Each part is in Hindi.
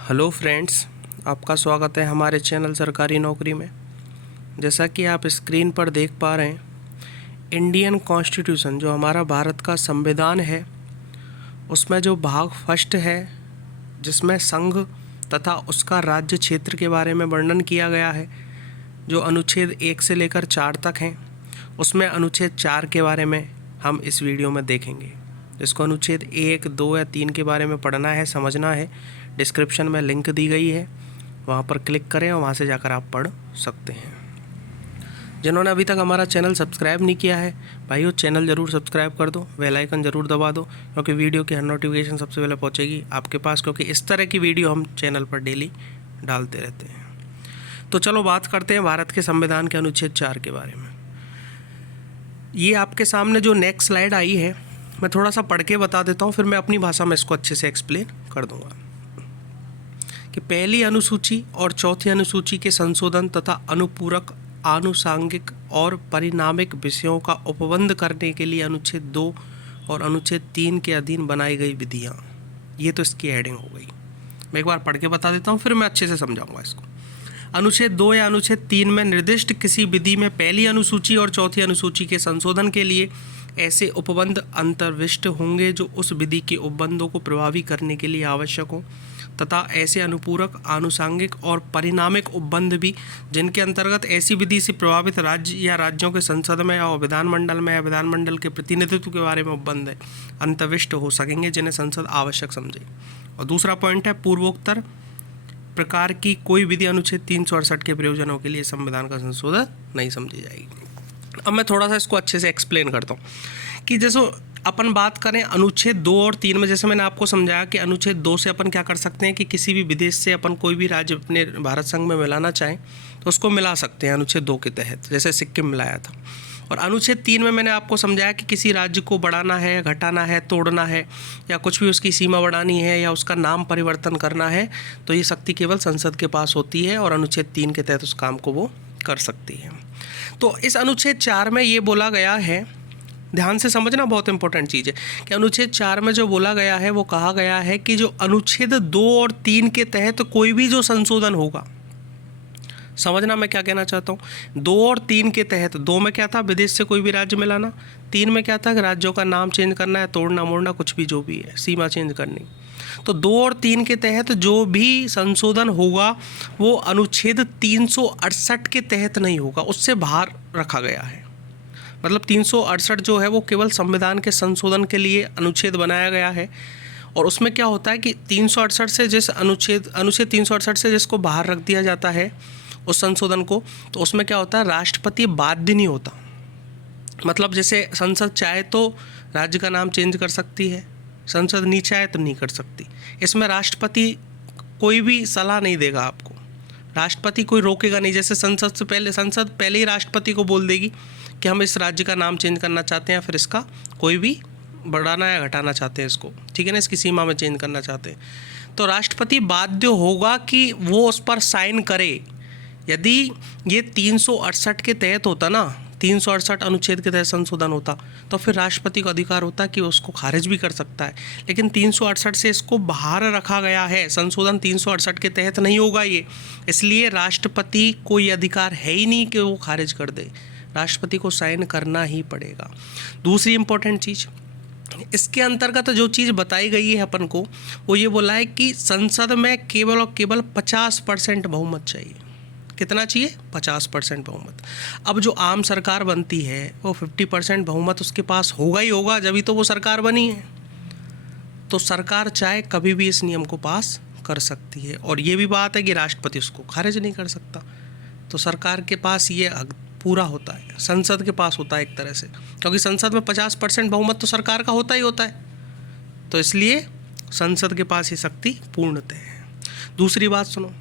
हेलो फ्रेंड्स, आपका स्वागत है हमारे चैनल सरकारी नौकरी में। जैसा कि आप स्क्रीन पर देख पा रहे हैं, इंडियन कॉन्स्टिट्यूशन जो हमारा भारत का संविधान है, उसमें जो भाग फर्स्ट है जिसमें संघ तथा उसका राज्य क्षेत्र के बारे में वर्णन किया गया है, जो अनुच्छेद 1 से लेकर 4 तक हैं, उसमें अनुच्छेद 4 के बारे में हम इस वीडियो में देखेंगे। जिसको अनुच्छेद 1, 2 या 3 के बारे में पढ़ना है, समझना है, डिस्क्रिप्शन में लिंक दी गई है, वहाँ पर क्लिक करें और वहाँ से जाकर आप पढ़ सकते हैं। जिन्होंने अभी तक हमारा चैनल सब्सक्राइब नहीं किया है, भाइयों चैनल ज़रूर सब्सक्राइब कर दो, बेल आइकन ज़रूर दबा दो, क्योंकि वीडियो की हर नोटिफिकेशन सबसे पहले पहुँचेगी आपके पास, क्योंकि इस तरह की वीडियो हम चैनल पर डेली डालते रहते हैं। तो चलो बात करते हैं भारत के संविधान के अनुच्छेद 4 के बारे में। ये आपके सामने जो नेक्स्ट स्लाइड आई है, मैं थोड़ा सा पढ़ के बता देता हूँ, फिर मैं अपनी भाषा में इसको अच्छे से एक्सप्लेन कर दूँगा कि पहली अनुसूची और चौथी अनुसूची के संशोधन तथा अनुपूरक, आनुषांगिक और परिणामिक विषयों का उपबंध करने के लिए अनुच्छेद 2 और अनुच्छेद 3 के अधीन बनाई गई विधियाँ। ये तो इसकी हेडिंग हो गई। मैं एक बार पढ़ के बता देता हूँ, फिर मैं अच्छे से समझाऊंगा इसको। अनुच्छेद 2 या अनुच्छेद 3 में निर्दिष्ट किसी विधि में पहली अनुसूची और चौथी अनुसूची के संशोधन के लिए ऐसे उपबंध अंतर्विष्ट होंगे जो उस विधि के उपबंधों को प्रभावी करने के लिए आवश्यक हो, तथा ऐसे अनुपूरक, आनुषांगिक और परिणामिक उपबंध भी जिनके अंतर्गत ऐसी विधि से प्रभावित राज्य या राज्यों के संसद में और विधानमंडल में या विधानमंडल के प्रतिनिधित्व के बारे में उपबंध है अंतर्विष्ट हो सकेंगे, जिन्हें संसद आवश्यक समझे। और दूसरा पॉइंट है, पूर्वोत्तर प्रकार की कोई विधि अनुच्छेद 368 के प्रयोजनों के लिए संविधान का संशोधन नहीं समझी जाएगी। अब मैं थोड़ा सा इसको अच्छे से एक्सप्लेन करता हूँ कि जैसे अपन बात करें अनुच्छेद 2 और 3 में, जैसे मैंने आपको समझाया कि अनुच्छेद 2 से अपन क्या कर सकते हैं कि किसी भी विदेश से अपन कोई भी राज्य अपने भारत संघ में मिलाना चाहें तो उसको मिला सकते हैं अनुच्छेद 2 के तहत, जैसे सिक्किम मिलाया था। और अनुच्छेद 3 में मैंने आपको समझाया कि किसी राज्य को बढ़ाना है, घटाना है, तोड़ना है, या कुछ भी उसकी सीमा बढ़ानी है या उसका नाम परिवर्तन करना है, तो ये शक्ति केवल संसद के पास होती है और अनुच्छेद 3 के तहत उस काम को वो कर सकती है। तो इस अनुच्छेद 4 में ये बोला गया है, ध्यान से समझना, बहुत इंपॉर्टेंट चीज़ है कि अनुच्छेद 4 में जो बोला गया है वो कहा गया है कि जो अनुच्छेद 2 और 3 के तहत कोई भी जो संशोधन होगा, समझना मैं क्या कहना चाहता हूँ। 2 और 3 के तहत, 2 में क्या था, विदेश से कोई भी राज्य मिलाना, 3 में क्या था कि राज्यों का नाम चेंज करना है, तोड़ना मोड़ना, कुछ भी जो भी है, सीमा चेंज करनी। तो 2 और 3 के तहत जो भी संशोधन होगा वो अनुच्छेद 368 के तहत नहीं होगा, उससे बाहर रखा गया है। मतलब 368 जो है वो केवल संविधान के संशोधन के लिए अनुच्छेद बनाया गया है। और उसमें क्या होता है कि 368 से जिस अनुच्छेद 368 से जिसको बाहर रख दिया जाता है उस संशोधन को, तो उसमें क्या होता है, राष्ट्रपति बाध्य नहीं होता। मतलब जैसे संसद चाहे तो राज्य का नाम चेंज कर सकती है, संसद नहीं चाहे तो नहीं कर सकती। इसमें राष्ट्रपति कोई भी सलाह नहीं देगा आपको, राष्ट्रपति कोई रोकेगा नहीं। जैसे संसद पहले ही राष्ट्रपति को बोल देगी कि हम इस राज्य का नाम चेंज करना चाहते हैं, फिर इसका कोई भी बढ़ाना या घटाना चाहते हैं इसको, ठीक है ना, इसकी सीमा में चेंज करना चाहते हैं, तो राष्ट्रपति बाध्य होगा कि वो उस पर साइन करे। यदि ये 368 के तहत होता ना, 368 अनुच्छेद के तहत संशोधन होता, तो फिर राष्ट्रपति को अधिकार होता कि उसको खारिज भी कर सकता है। लेकिन 368 से इसको बाहर रखा गया है, संशोधन 368 के तहत नहीं होगा ये, इसलिए राष्ट्रपति को ये अधिकार है ही नहीं कि वो खारिज कर दे, राष्ट्रपति को साइन करना ही पड़ेगा। दूसरी इंपॉर्टेंट चीज़, इसके अंतर्गत जो चीज़ बताई गई है अपन को, वो ये बोला है कि संसद में केवल और केवल 50% बहुमत चाहिए। कितना चाहिए? 50% बहुमत। अब जो आम सरकार बनती है वो 50% बहुमत उसके पास होगा ही होगा, जब तो वो सरकार बनी है। तो सरकार चाहे कभी भी इस नियम को पास कर सकती है, और ये भी बात है कि राष्ट्रपति उसको खारिज नहीं कर सकता। तो सरकार के पास ये हक पूरा होता है, संसद के पास होता है एक तरह से, क्योंकि संसद में 50% बहुमत तो सरकार का होता ही होता है, तो इसलिए संसद के पास ये शक्ति पूर्णतः है। दूसरी बात सुनो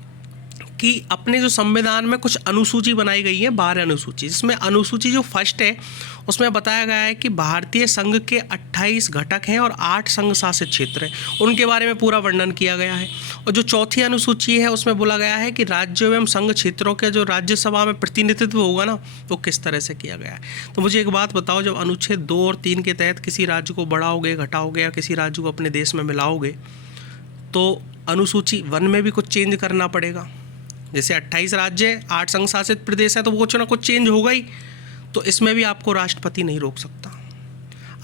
कि अपने जो संविधान में कुछ अनुसूची बनाई गई है, 12 अनुसूची, जिसमें अनुसूची जो फर्स्ट है उसमें बताया गया है कि भारतीय संघ के 28 घटक हैं और 8 संघ शासित क्षेत्र हैं, उनके बारे में पूरा वर्णन किया गया है। और जो चौथी अनुसूची है उसमें बोला गया है कि राज्यों एवं संघ क्षेत्रों के जो राज्यसभा में प्रतिनिधित्व होगा ना, वो किस तरह से किया गया है। तो मुझे एक बात बताओ, जब अनुच्छेद 2 और 3 के तहत किसी राज्य को बढ़ाओगे, घटाओगे या किसी राज्य को अपने देश में मिलाओगे, तो अनुसूची 1 में भी कुछ चेंज करना पड़ेगा। जैसे 28 राज्य 8 संघ शासित प्रदेश हैं तो वो कुछ ना कुछ चेंज होगा ही, तो इसमें भी आपको राष्ट्रपति नहीं रोक सकता।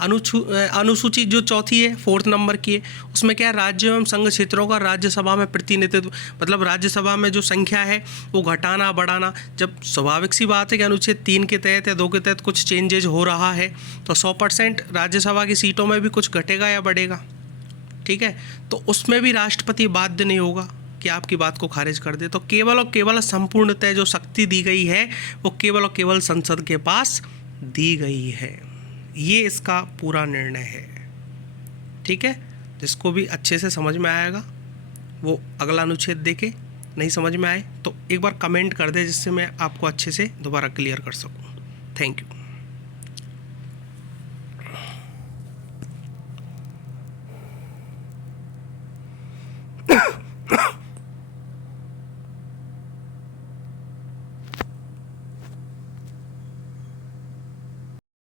अनुसूची जो चौथी है 4th नंबर की है, उसमें क्या है, राज्य एवं संघ क्षेत्रों का राज्यसभा में प्रतिनिधित्व, मतलब राज्यसभा में जो संख्या है वो घटाना बढ़ाना। जब स्वाभाविक सी बात है कि अनुच्छेद 3 के तहत या 2 के तहत कुछ चेंजेज हो रहा है तो 100% राज्यसभा की सीटों में भी कुछ घटेगा या बढ़ेगा, ठीक है। तो उसमें भी राष्ट्रपति बाध्य नहीं होगा कि आपकी बात को खारिज कर दे। तो केवल और केवल संपूर्णतः जो शक्ति दी गई है वो केवल और केवल संसद के पास दी गई है। ये इसका पूरा निर्णय है, ठीक है। जिसको भी अच्छे से समझ में आएगा वो अगला अनुच्छेद देखे, नहीं समझ में आए तो एक बार कमेंट कर दे जिससे मैं आपको अच्छे से दोबारा क्लियर कर सकूं। Thank you.